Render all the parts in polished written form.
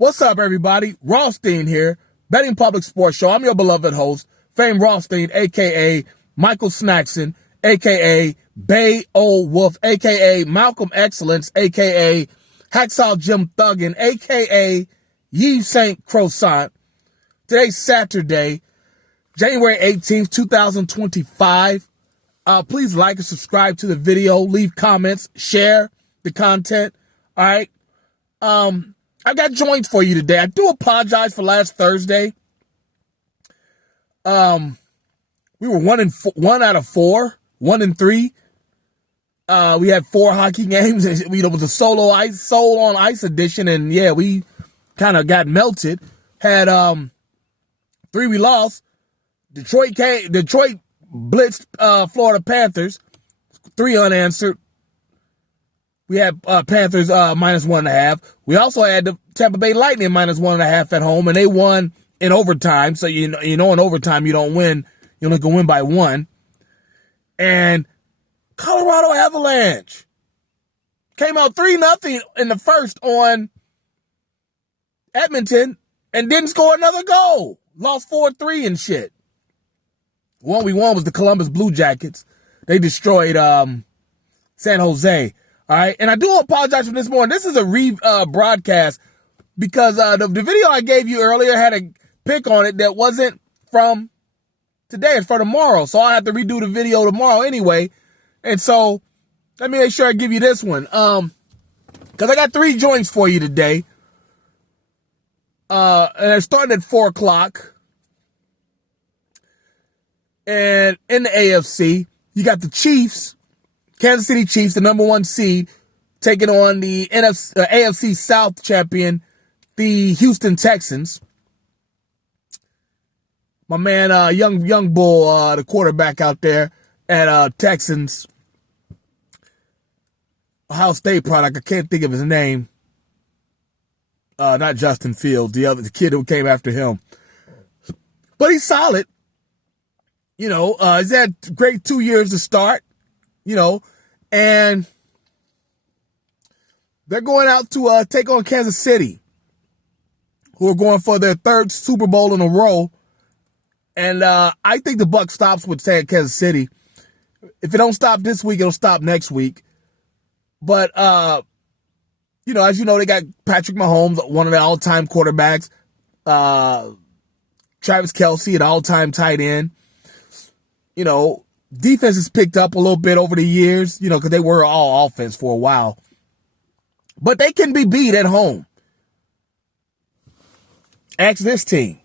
What's up, everybody? Rothstein here, Betting Public Sports Show. I'm your beloved host, famed Rothstein, a.k.a. Michael Snackson, a.k.a. Bay Old Wolf, a.k.a. Malcolm Excellence, a.k.a. Hacksaw Jim Thuggin, a.k.a. Yves St. Croissant. Today's Saturday, January 18th, 2025. Please like and subscribe to the video, leave comments, share the content. All right. I got joints for you today. I do apologize for last Thursday. We were 1 out of 4, 1 and 3. We had 4 hockey games. It was a soul on ice edition, and yeah, we kind of got melted. Had 3 we lost. Detroit blitzed Florida Panthers, 3 unanswered. We had Panthers minus 1.5. We also had the Tampa Bay Lightning minus 1.5 at home, and they won in overtime. So you know in overtime you don't win. You only can win by 1. And Colorado Avalanche came out 3-0 in the first on Edmonton and didn't score another goal. Lost 4-3 and shit. One we won was the Columbus Blue Jackets. They destroyed San Jose. All right, and I do apologize for this morning. This is a broadcast because the video I gave you earlier had a pick on it that wasn't from today. It's for tomorrow, so I'll have to redo the video tomorrow anyway. And so let me make sure I give you this one because I got 3 joints for you today. And they're starting at 4 o'clock. And in the AFC, you got the Chiefs. Kansas City Chiefs, the number 1 seed, taking on the AFC South champion, the Houston Texans. My man, young bull, the quarterback out there at Texans, Ohio State product. I can't think of his name. Not Justin Fields, the kid who came after him. But he's solid. You know, he's had great 2 years to start. You know, and they're going out to take on Kansas City, who are going for their 3rd Super Bowl in a row. And I think the buck stops with Kansas City. If it don't stop this week, it'll stop next week. But, you know, as you know, they got Patrick Mahomes, one of the all-time quarterbacks. Travis Kelce, an all-time tight end. You know, defense has picked up a little bit over the years, you know, because they were all offense for a while. But they can be beat at home. Ask this team.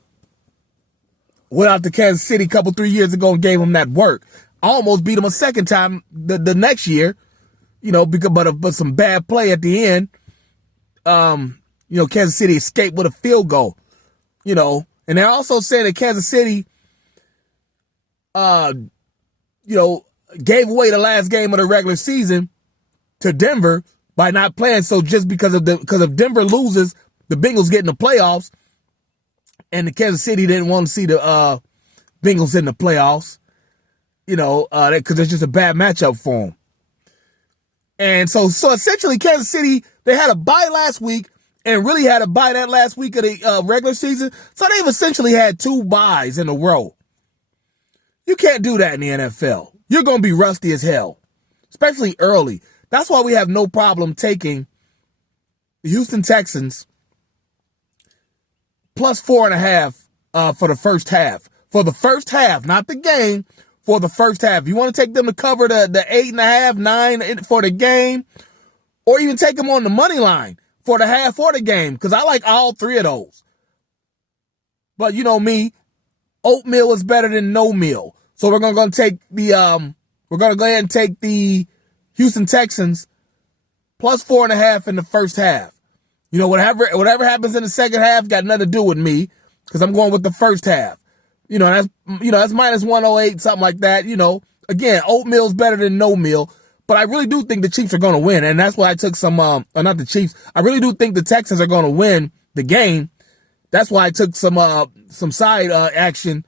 Went out to Kansas City a couple, 3 years ago and gave them that work. Almost beat them a second time the next year, you know, but some bad play at the end. You know, Kansas City escaped with a field goal, you know. And they're also saying that Kansas City, you know, gave away the last game of the regular season to Denver by not playing. So just because if Denver loses, the Bengals get in the playoffs, and the Kansas City didn't want to see the Bengals in the playoffs, you know, because it's just a bad matchup for them. And so essentially, Kansas City, they had a bye last week and really had a bye that last week of the regular season. So they've essentially had 2 byes in a row. You can't do that in the NFL. You're going to be rusty as hell, especially early. That's why we have no problem taking the Houston Texans plus 4.5 for the first half. For the first half, not the game, for the first half. You want to take them to cover the 8.5, 9 for the game, or even take them on the money line for the half or the game, because I like all 3 of those. But you know me, oatmeal is better than no meal. So we're going to take we're going to go ahead and take the Houston Texans plus 4.5 in the first half. You know, whatever happens in the second half got nothing to do with me, because I'm going with the first half. You know, that's minus 108, something like that. You know, again, oatmeal is better than no meal. But I really do think the Chiefs are going to win, and that's why I took some. Not the Chiefs. I really do think the Texans are going to win the game. That's why I took some side action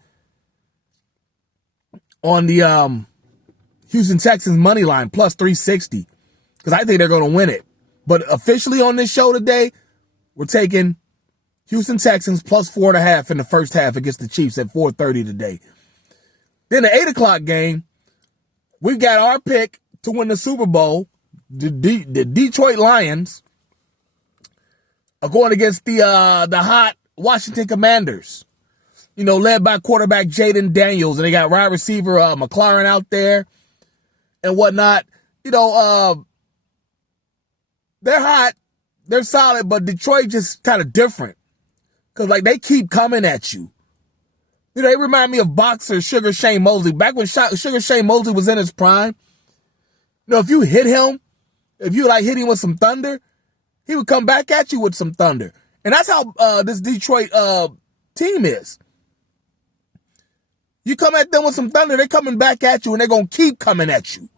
on the Houston Texans money line plus 360, because I think they're going to win it. But officially on this show today, we're taking Houston Texans plus 4.5 in the first half against the Chiefs at 4:30 today. Then the 8 o'clock game, we got our pick to win the Super Bowl. The Detroit Lions are going against the hot Washington Commanders. You know, led by quarterback Jaden Daniels, and they got wide receiver McLaurin out there and whatnot. You know, they're hot, they're solid, but Detroit just kind of different. Because, like, they keep coming at you. You know, they remind me of boxer Sugar Shane Mosley. Back when Sugar Shane Mosley was in his prime, you know, if you hit him, if you, like, hit him with some thunder, he would come back at you with some thunder. And that's how this Detroit team is. You come at them with some thunder, they're coming back at you, and they're going to keep coming at you.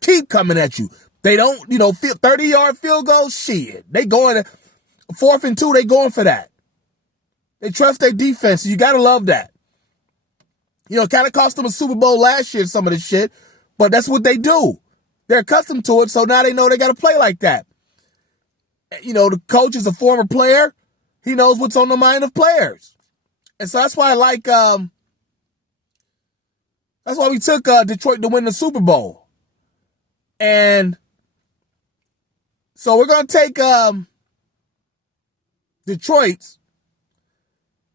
Keep coming at you. They don't, you know, 30-yard field goals, shit. They going 4th and 2, they going for that. They trust their defense. You got to love that. You know, it kind of cost them a Super Bowl last year, some of this shit, but that's what they do. They're accustomed to it, so now they know they got to play like that. You know, the coach is a former player. He knows what's on the mind of players. And so that's why I like, that's why we took Detroit to win the Super Bowl. And so we're going to take Detroit's.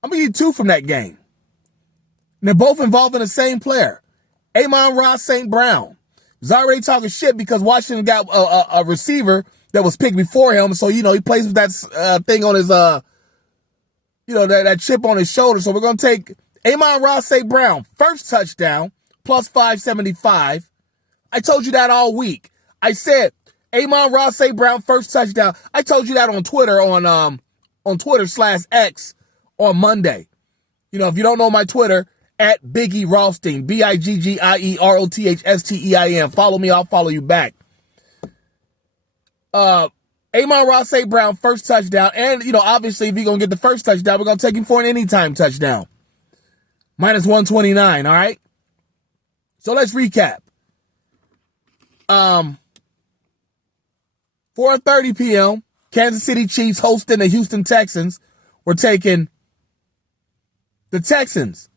I'm going to give you 2 from that game. And they're both involving the same player, Amon-Ra St. Brown. He's already talking shit because Washington got a receiver that was picked before him. So, you know, he plays with that thing on his, you know, that chip on his shoulder. So we're going to take Amon-Ra St. Brown, first touchdown, plus 575. I told you that all week. I said Amon-Ra St. Brown, first touchdown. I told you that on Twitter, on Twitter/X on Monday. You know, if you don't know my Twitter, at Biggie Rothstein, BIGGIEROTHSTEIN. Follow me, I'll follow you back. Amon-Ra St. Brown, first touchdown. And, you know, obviously, if you're going to get the first touchdown, we're going to take him for an anytime touchdown. Minus 129, all right? So let's recap. 4:30 p.m., Kansas City Chiefs hosting the Houston Texans. We're taking the Texans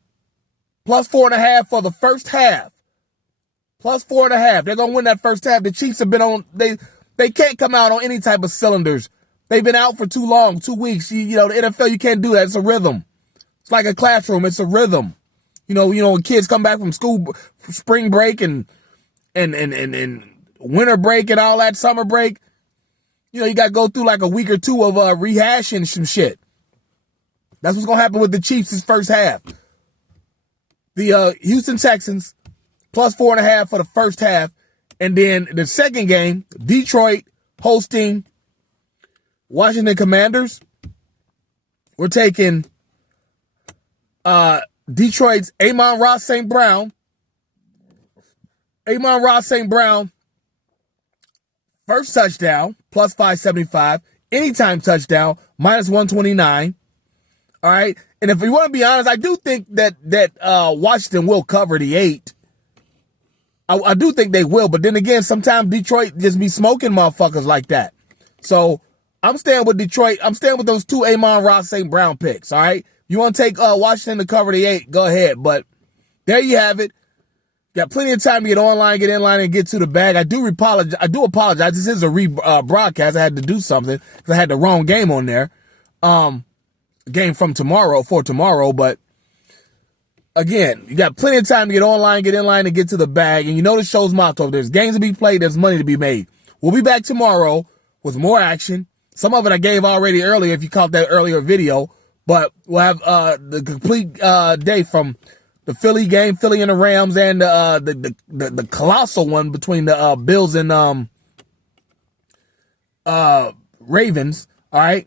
plus 4.5 for the first half. Plus 4.5. They're going to win that first half. The Chiefs have been on, they can't come out on any type of cylinders. They've been out for too long, 2 weeks. You know, the NFL, you can't do that. It's a rhythm. It's like a classroom. It's a rhythm. You know, when kids come back from school, spring break and winter break and all that, summer break, you know, you got to go through like a week or 2 of rehashing some shit. That's what's going to happen with the Chiefs this first half. The Houston Texans plus 4.5 for the first half. And then the second game, Detroit hosting Washington Commanders. We're taking Detroit's Amon-Ra St. Brown. Amon-Ra St. Brown, first touchdown, plus 575. Anytime touchdown, minus 129. All right. And if we want to be honest, I do think that Washington will cover the 8. I do think they will. But then again, sometimes Detroit just be smoking motherfuckers like that. So I'm staying with Detroit. I'm staying with those 2 Amon-Ra St. Brown picks. All right. You want to take Washington to cover the 8? Go ahead. But there you have it. Got plenty of time to get online, get in line, and get to the bag. I do apologize. This is a broadcast. I had to do something because I had the wrong game on there. Game for tomorrow. But again, you got plenty of time to get online, get in line, and get to the bag. And you know the show's motto: if there's games to be played, there's money to be made. We'll be back tomorrow with more action. Some of it I gave already earlier if you caught that earlier video. But we'll have the complete day from the Philly game, Philly and the Rams, and the colossal one between the Bills and Ravens. All right.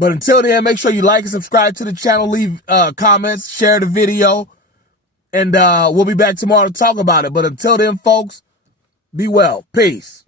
But until then, make sure you like and subscribe to the channel, leave comments, share the video, and we'll be back tomorrow to talk about it. But until then, folks, be well. Peace.